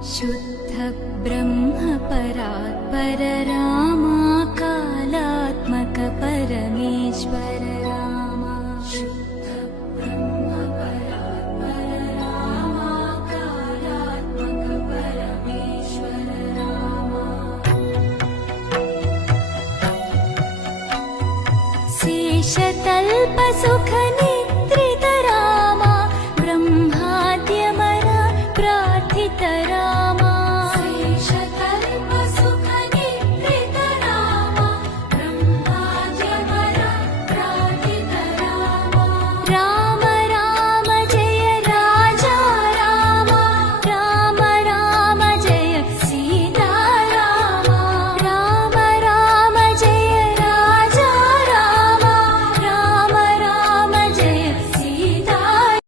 शुद्ध ब्रह्म परात्पर रामा कालात्मक परमेश्वर रामा शुद्ध ब्रह्म परात्पर रामा कालात्मक परमेश्वर रामा शेषतल्प सुख